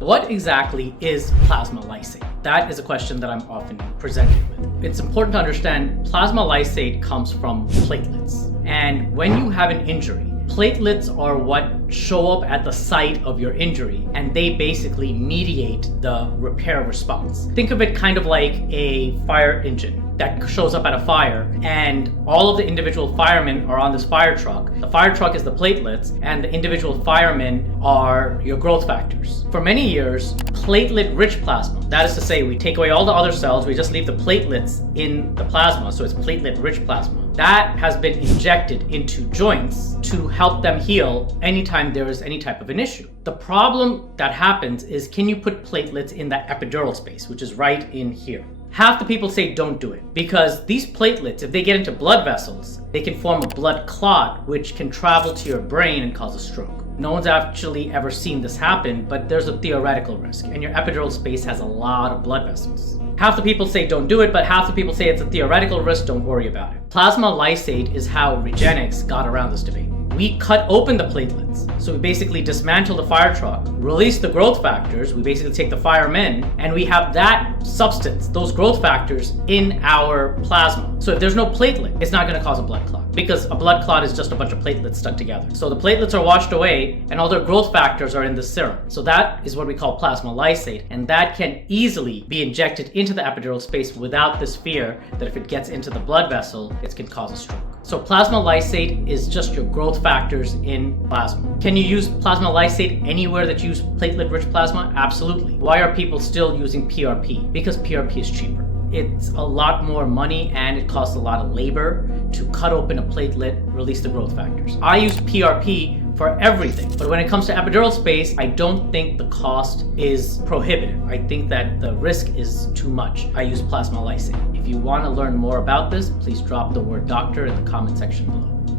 What exactly is plasma lysate? That is a question that I'm often presented with. It's important to understand plasma lysate comes from platelets. And when you have an injury, platelets are what show up at the site of your injury, and they basically mediate the repair response. Think of it kind of like a fire engine that shows up at a fire, and all of the individual firemen are on this fire truck. The fire truck is the platelets, and the individual firemen are your growth factors. For many years, platelet-rich plasma, that is to say, we take away all the other cells, we just leave the platelets in the plasma, so it's platelet-rich plasma. That has been injected into joints to help them heal anytime there is any type of an issue. The problem that happens is, can you put platelets in that epidural space, which is right in here? Half the people say don't do it because these platelets, if they get into blood vessels, they can form a blood clot, which can travel to your brain and cause a stroke. No one's actually ever seen this happen, but there's a theoretical risk, and your epidural space has a lot of blood vessels. Half the people say don't do it, but half the people say it's a theoretical risk, don't worry about it. Plasma lysate is how Regenix got around this debate. We cut open the platelets. So we basically dismantle the fire truck, release the growth factors, we basically take the firemen, and we have that substance, those growth factors, in our plasma. So if there's no platelet, it's not going to cause a blood clot, because a blood clot is just a bunch of platelets stuck together. So the platelets are washed away, and all their growth factors are in the serum. So that is what we call plasma lysate, and that can easily be injected into the epidural space without this fear that if it gets into the blood vessel, it can cause a stroke. So plasma lysate is just your growth factors in plasma. Can you use plasma lysate anywhere that you use platelet-rich plasma? Absolutely. Why are people still using PRP? Because PRP is cheaper. It's a lot more money and it costs a lot of labor to cut open a platelet, release the growth factors. I use PRP for everything, but when it comes to epidural space, I don't think the cost is prohibitive. I think that the risk is too much. I use plasma lysate. If you want to learn more about this, please drop the word doctor in the comment section below.